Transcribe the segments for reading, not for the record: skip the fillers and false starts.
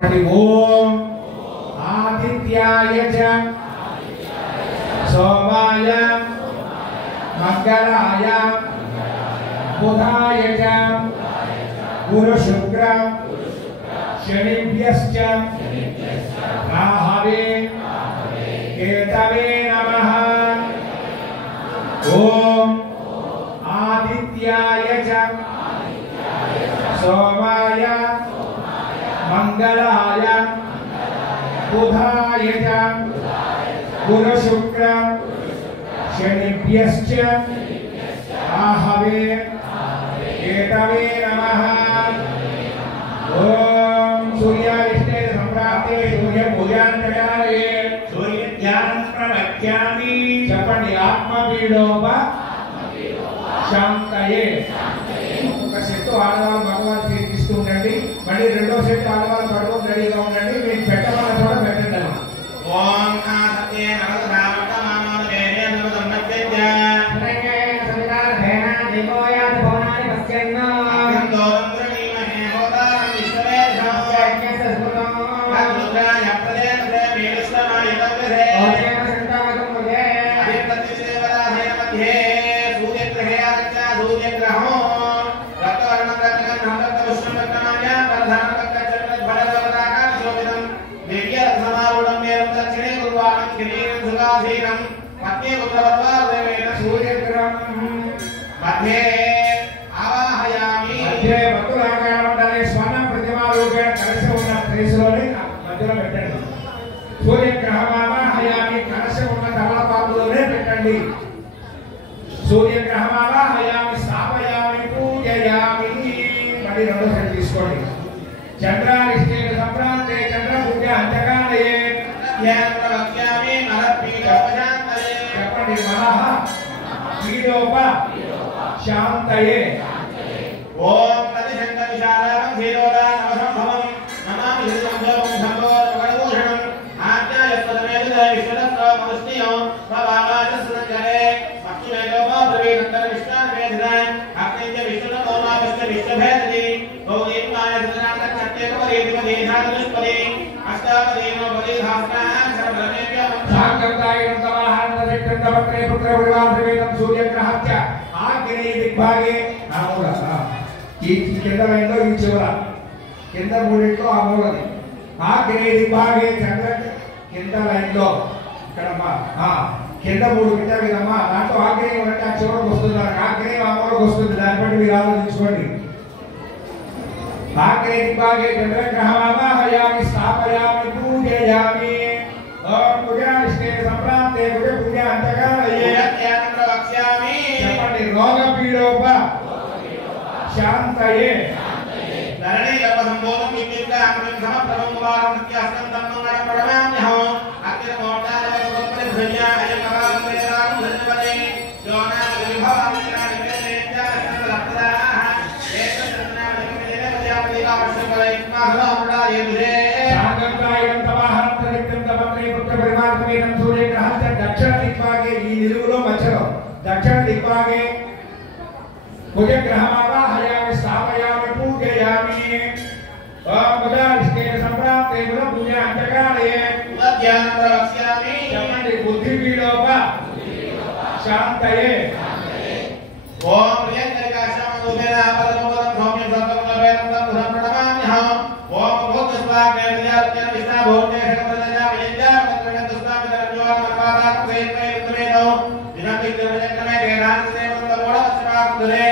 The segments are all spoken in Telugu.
ओम आदित्याय च सोमाय मंगलाय बुधाय च गुरु शुक्र शनिभ्यश्च राहवे केतवे नमः। ओम आदित्याय च सोमाय मंगलाय बुधाय च गुरु शुक्र शनिभ्यश्च राहवे केतवे नमः। ओम सूर्यारिष्टे संप्राप्ते सूर्य पूजांतकाले सूर्य ध्यान प्रवक्ष्यामि చెప్పండి ఆత్మపీడోప శాంతయే। ఒక సెట్ ఆడవాళ్ళు మగవాళ్ళు చేపిస్తూ ఉండండి, మళ్ళీ రెండో సెట్ ఆడవాళ్ళు పడుకొని రెడీగా ఉండండి, మీకు పెట్టమన్న చోట పెట్టండి అమ్మా। ఓం ఆసత్యే నరసరామక మానవేనే నమస్కృత్య శ్రేయే సంగాధేన దేవోయాత భవనాని పశ్యన్న గంధోరంద్రమీమహే హోతారం విశ్వే ధామ్యే సస్మతం అద్భుతాయ ప్రదేశే మేలుస్తమాయ తవ్యే ఓజేన సంతామకం ముగే అభిప్రతిదేవరాధేన మధ్యే సూర్యగ్రహే ఆగచ్చ సూర్యగ్రహో రక్తవర్ణం రక్తగం నమరక్త పుష్పం రక్తమాయ ప్రధాన రక్తచక్ర బలవదాకార శోభితం దివ్య సమారూఢం మేరం దక్షిణే గురువారం గిరీరం సుగాధీనం మధ్యే ఉత్తరవద్వారేణ సూర్యగ్రహం మధ్యే ఆవాహయామి। మధ్యే వర్తులాకారమంటారే స్వర్ణ ప్రతిమా రూపేణ కలశం ఉన్న ప్లేస్లోనే మధ్యలో పెట్టండి। సూర్యగ్రహం ఆవాహయామి, కలశం ఉన్న తమలపాకులోనే పెట్టండి। సూర్యగ్రహం ఆవాహయామి స్థాపయామి పూజయామి। మళ్ళీ రెండో సెట్ తీసుకోండి। చంద్రారిష్టే సంప్రాంతే చంద్ర పూజ అంతకాలయే ధ్యానప్రవక్ష్యామి నరపీడోపశాంతయే చెప్పండి మనః పీడోప శాంతయే। ఓం తదిశంత విశాలాం ధీరోదా నవసంభవం నమామి శ్రీరంజోం సంభోరవగణభూషణం ఆజ్ఞాయస్వదమేద విశ్వదస్వమనుష్ణియం స్వభావాచస్సునంజరే పక్షివేదోప ప్రవేదంతర విష్ణావేదన అగ్నించ విష్ణునోమావిష్ణ విష్ణభేదతి భౌదీమాయ సత్యేకపరేతిపదేధాతుష్పదే అష్టాపదేనోపదే సహస్రాక్షరబ్రహ్మేభ్యో సాంగంతాయం తమహానందశక్తం తపత్రే పుత్ర వివాహవేదం సూర్యగ్రహస్య ఆగ్నేయ దిగ్భాగే నామూలత ఈ కింద లైన్లో ఈ చివర కింద మూడింట్లో ఆ మూలది ఆగ్నేయ దిగ్భాగే చంద్ర కింద లైన్లో ఇక్కడమ్మా కింద మూడు పెట్టారు కదమ్మా, దాంట్లో ఆగ్నేయం అంటే ఆ చివరకు వస్తుంది, ఆగ్నేయం ఆ మూలకు వస్తుంది, దాన్ని బట్టి మీరు ఆలోచించుకోండి। ఆగ్నేయ దిగ్భాగే చంద్రగ్రహం ఆవాహయామి స్థాపయామి పూజయామి। ఓం పూజారిష్టే సంప్రాంతే పూజ పూజ అంతకాలయే ధ్యానప్రవక్ష్యామి చెప్పండి రోగ పీడోప శాంతయే। ధరణి యప సంబోధం విద్యుక్త అంగం సమప్రభం వారం నిత్యాస్తం తన్మంగళం ప్రణమామ్యహం అగ్ని మోటాలయ గోత్రే భృజ్యా అయం అవారం వేదాం ధన్వదే జోనా విభవం నిరానికేత్య రక్తదాః ఏకచంద్రాః నికమేదేవజాపదివావశ్యకలై మహోముడాయేదురే సాగంతాయం తమహంతరిక్తం తపత్రే పుత్ర పరివార్తమేనం సూర్యగ్రహస్య దక్షిణ దిక్పాగే ఈ నిలువులో మధ్యలో దక్షిణ దిక్పాగే కుజగ్రహం ఆవాహయామి స్థాపయామి పూజయామి। ఓం బుధారిష్టే సంప్రాప్తే బుధ పూజ అంతకాలయే ధ్యానప్రవక్ష్యామి చెప్పండి బుద్ధిపీడోప శాంతయే। ఓం ప్రియంకరికాశ్యామరూపేణ పరమోదం సౌమ్యం సత్వగుణవేదం తం ప్రణమామ్యహం। ఓం భూతస్వాగ్నేర్యాత్యన విష్ణాభూర్ణేషకప్రదజామయంజామతరజ్వాలమపాదాత్మేత్మేత్మేనో దినమిత్రమజక్రమే గేనాందేవోడస్వాగ్దురే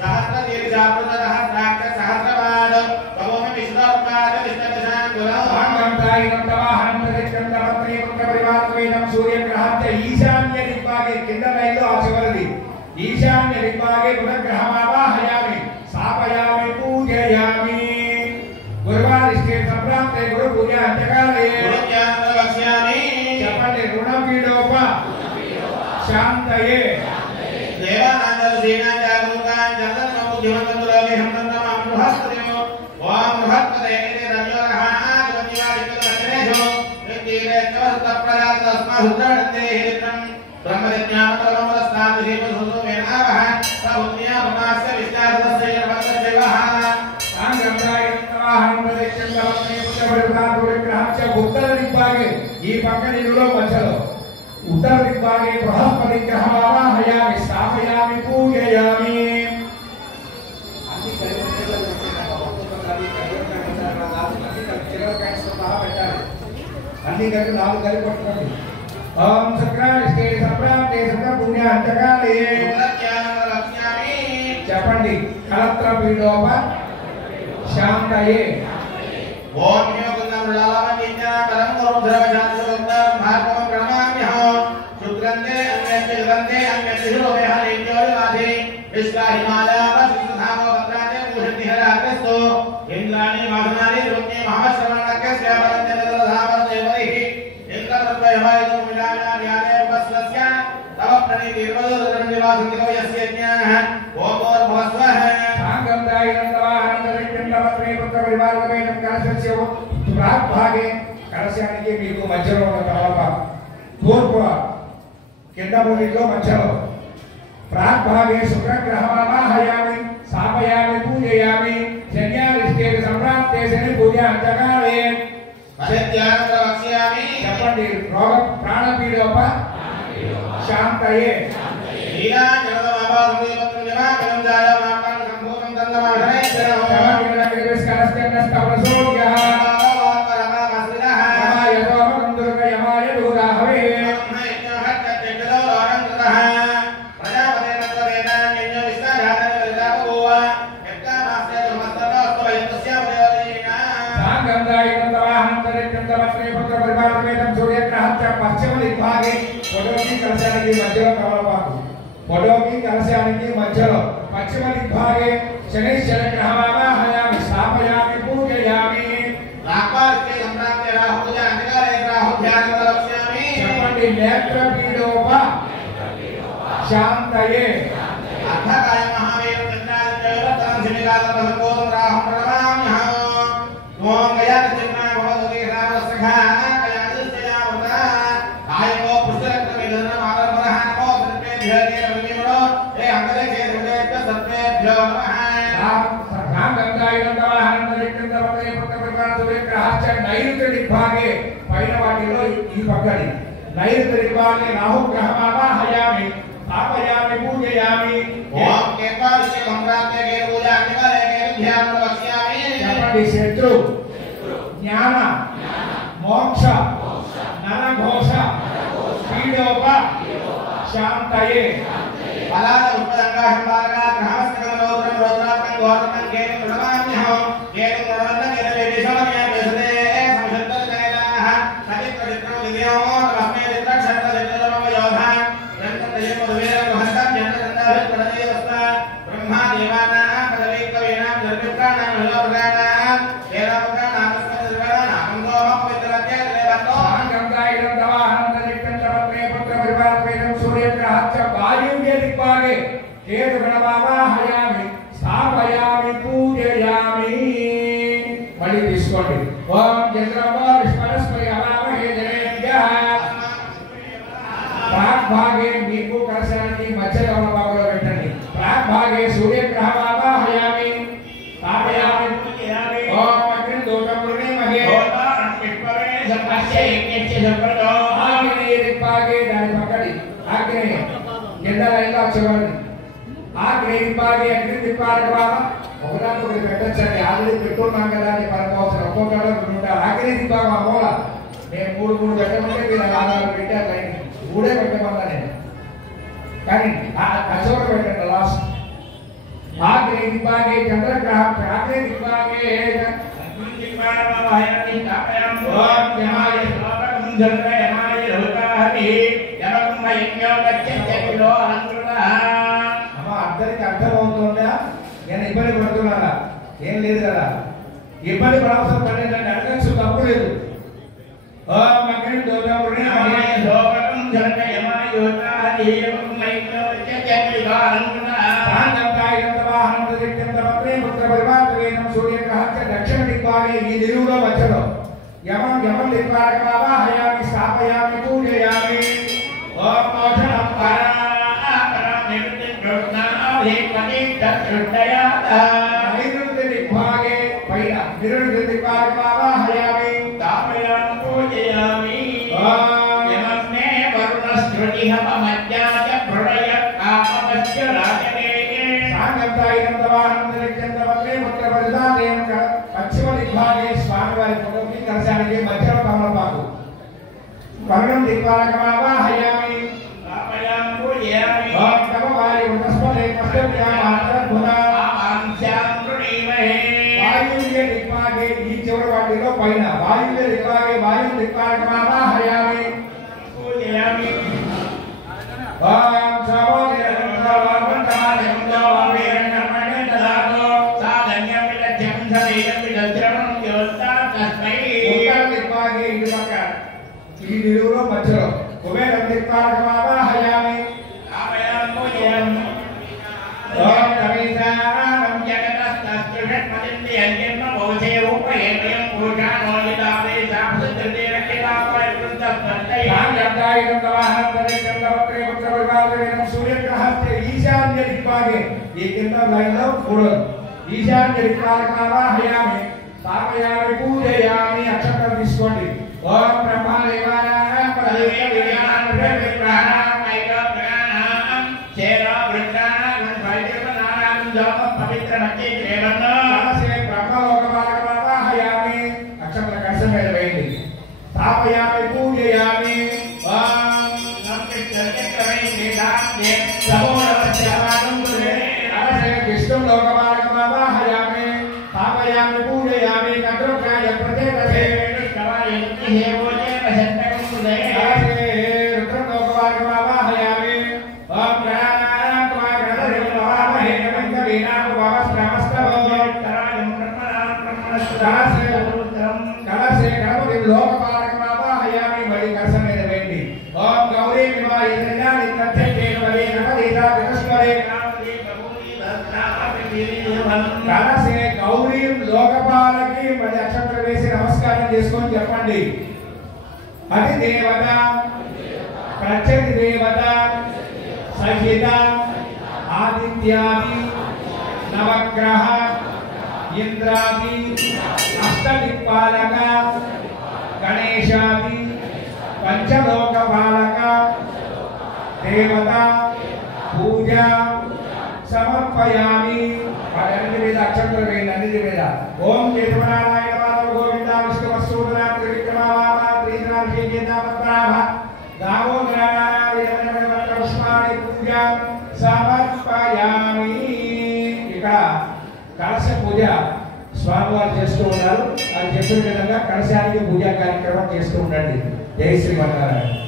సహస్రదీర్ఘామృతరహస్రాక్ష సహస్రపాద భవమి విష్ణోర్పాద విష్ణుదశాంగులం సాంగంతాయం తమహంతరిక్తం తపత్రే పుత్ర పరివార్తమేనం సూర్యగ్రహస్య ఈశాన్య దిక్పాగే కింద లైన్లో ఆ చివరిది ఈశాన్య దిక్పాగే బుధగ్రహం ఆవాహయామి స్థాపయామి పూజయామి। గురువారిష్టే సంప్రాప్తే గురు పూజ అంతకాలయే ధ్యానప్రవక్ష్యామి చెప్పండి రుణపీడోప శాంతయే। దేవానందసేనాయ గురుకాం జగన్నం బుద్ధిమంతులోకి హంతంతం అనుహస్తదేవో ఓం బృహత్పదే రజోరహ ఆదివత్యాదికలక్షణేషు ృంగీరే చవస్తప్రజాత తస్మాసుద్రఢంతే హిరిత్రం బ్రహ్మవిజ్ఞానపరమస్తస్నాతి శ్రీమద్సువేనావహ సౌజ్ఞాపమాస్య విష్ణాదస్య సూర్యగ్రహస్య ఉత్తర దిగ్భాగే ఈ పక్క నిలులో మధ్యలో ఉత్తర దిగ్భాగే బృహస్పతి గ్రహమావాహయామి స్థాపయామి పూజయామి అన్ని కలిపి 4 కలిపి పట్టుకోండి. ఓం సక్రాష్టే సంప్రాప్తే సకల పుణ్యాంతకాలే చెప్పండి. కలత్ర పీడోప శాంతయే ఓం యోగం లాలవన్యా పరం గోరుద్రవశాంతోక్తం భాగవం ప్రణమామ్యహం శుక్రందే అంగేంద్రే అంగేంద్రోహేహలేజ్యోతివాసి విశ్వాహిమాలావసుధామో భద్రాదే పూషతిహరాగ్రస్తో ఇంద్రాణి వాసనాని రుణ్యే మహాశ్రవణకస్య పరంజనదధామదేవైః ఇంద్రతత్వయవాయుధో మిలానాన్యాదే ఉపస్వస్య తవ ప్రణీతిర్వదోదరనివాసంతికవయస్యజ్ఞాః ఓమోర్భవస్వః భాగే కలశానికి మీకు మధ్యలో ఉన్న తలపాకు తూర్పు కింద మూలిలో మధ్యలో ప్రాగ్భాగే శుక్రగ్రహమావాహయామి స్థాపయామి పూజయామి శన్యారిష్టే సంప్రాప్తే శని పూజ అంతకాలే చెప్పండి. రోగ ప్రాణపీడోప శాంతయే పశ్చిమ దిగ్భాగే పొడవుకి కలశానికి మధ్యలో తమలపాకు పొడవుకి కలశానికి మధ్యలో పశ్చిమ దిగ్భాగే శనైశ్చర గ్రహమావాహయామి స్థాపయామి పూజయామి చెప్పండి. నేత్రపీడోప శాంతయే అర్థకాయ మహావీర ఓం గయాతి చిన్న భవతి రామసఖా ఆయో పుస్తకమే ధర్మ ఆదర్మః నమో సర్వేభ్యో నమో ఏ అంగలే చేతులేక సర్వేభ్యో నమః రామగంగాయ నందవాహనందరికందవతే పుత్రప్రకాశ నైరుతి దిగ్భాగే పైన వాటిలో ఈ పక్కడి నైరుతి దిగ్భాగే రాహు గ్రహమావాహయామి స్థాపయామి పూజయామి ఓం కేపావిష్య సంప్రాప్తే గే పూజ అన్నివలే గే ధ్యానం వక్ష్యామి చెప్పండి. శత్రు జ్ఞాన మోక్ష నరఘోష పీడోప శాంతయే ఫలాన ఉత్పదంగాశంబాలకా గ్రహస్థగమనోదరం రోద్రాత్మం గోత్రం కేన ప్రణమామ్యహం కేన ప్రణవంత కేన వేషమన్యా వేసదే సంశత్తజనైనాః సవిత్రచిత్రం విద్యోమో తస్మై విత్రక్షత్ర చిత్రమమ యోధా యంత్రయమ దువేరం మహంతం జనకందాభిప్రణదేవస్త బ్రహ్మా దేవానాః పదవైకవేనాం ధర్మిత్రాణాం హలోర్గాణాం వేదాపుత్రాణాం తస్మద్విరాణాం గోమః పవిత్రవత్యే దేవతో సూర్యగ్రహస్య వాయువ్య దిగ్భాగే కేతుగణమావాహయామి స్థాపయామి పూజయామి. మళ్ళీ తీసుకోండి. ఓం చంద్రమో విష్మరస్మై హవామహే జనేభ్యః ప్రాగ్భాగే మీకు కలశానికి మధ్యలో ఉన్న భాగంలో పెట్టండి. ప్రాగ్భాగే సూర్యగ్రహమావాహయామి స్థాపయామి పూజయామి. ఓం అగ్ని దోషం వృణీమహే దాని పక్కడి ఆగ్నేయ ఎండలైనా చివరిని ఆగ్నేయ దిగ్భాగే అగ్ని దిగ్భాగ ఒకదాన్ని ఒకటి పెట్టచ్చండి. ఆల్రెడీ పెట్టున్నాం కదా అని పరమవసరం ఒక్కొక్కరు 2 ఉంటారు. ఆగ్నేయ దిగ్భాగం ఆ మూల నేను 3 పెట్టమంటే మీరు 4 పెట్టారు. లైన్ 3 పెట్టమన్నా నేను కానీ కచోర పెట్టండి లాస్ట్. ఆగ్నేయ దిగ్భాగే చంద్రగ్రహం ఆగ్నేయ దిగ్భాగే అందరికి అర్థమవుతుందా? నేను ఇబ్బంది పడుతున్నారా? ఏం లేదు కదా. ఇబ్బంది పడవలసిన పని నన్ను అడగచ్చు, తప్పు లేదు. సూర్యగ్రహస్య దక్షిణ దిగ్భాగే ఈ నిలువులో మధ్యలో యమం దిగ్భాగమావాహయామి స్థాపయామి పూజయామి. ఓం మోక్షణం నైరుతి దిగ్భాగే పైన నిరుతి దిగ్భాగమావాహయామి స్వామివారి ఫోటోకి కలశానికి మధ్యలో తమలపాకు వరుణం దిక్పాలకమావాహయామి ఓం తమ వారి ఉత్తస్మదే వాయువ్య దిక్పాలకే ఈ చివరి వాటిలో పైన వాయువ్య దిక్పాలకే వాయు దిక్పాలకమావాహయామి పూజయామి ఓం ఈ నిలువులో మధ్యలో కుబేరం దిక్పాలకమావాహయామి ఓం రవీంద్రానం జగతస్తస్తుషట్మదింది అంజన్మ భోజే రూపయేమయం పూజానోజితావే సాంసృతిర్దే రక్షితాపాయ వృందస్పర్ధై సాంగబ్దాయినం తవాహనం తరేకం తవత్రే పుత్ర వివాదవేనం సూర్యగ్రహస్తే ఈశాన్య దిక్పాలకే ఈ కింద లైన్లో కూడదు ఈశాన్య దిక్పాలకమావాహయామి స్థాపయామి పూజయామి అక్షరం తీసుకోండి ఓం బ్రహ్మదేవానాం పరదేవ విజ్ఞానం ఐకప్రాణం చేరా వృక్షాణం వైద్యనారాయణం జోమ పవిత్ర మధ్య దేవన్న మనసే బ్రహ్మలోకపాలకమావాహయామి అక్షరం కర్షం మీద వేయండి స్థాపయామి పూజయామి ఓం నమః వేదాంతే సమోరవస్యామానం కురే మనసే విష్ణు లోకపాలకమావాహయామి స్థాపయామి పూజయామి కద్రుకాయ ప్రజేతసే हेवोजे वसंतकं सुदये रुद्रलोकवागमावाहयामि ओम प्राणानात्मागणधरिं नमामहे नमङ्गलीनामुपवस्त्रमस्तभो करायं ब्रह्मणात्मनस्तासे रुद्रं कलसे गणपतिं लोकपालकमावाहयामि बलि कर्षमेन वेण्डि ओम गौरी विवाहितया नित्यत्ते बलि नमदीता विष्णुरे कामदे बहूनि दत्तापतिवीर्यवन् कलसे गौरी लोकपालकी बलि अक्षत्र వేసి నమస్కారం చేసుకొని చెప్పండి అతి దేవత ప్రత్యతి దేవత సహిత ఆదిత్యాది నవగ్రహ ఇంద్రాది అష్టదిక్పాలక గణేశాది పంచలోకపాలక దేవత పూజ సమర్పయామి అన్ని మీద అక్షంతలు వేయండి అన్నిటి మీద ఓం కేశవనారాయణ మాధవ గోవింద విష్ణు వసూదన త్రివిక్రమామ త్రిజనాభిషేకేతాపత్రాభ దామోదరాయ పుష్పాణి పూజ సమర్పయామి ఇక్కడ కలశ పూజ స్వామివారు చేస్తూ ఉన్నారు అది చెప్పిన విధంగా కలశానికి పూజా కార్యక్రమం చేస్తూ ఉండండి జై శ్రీమన్నారాయణ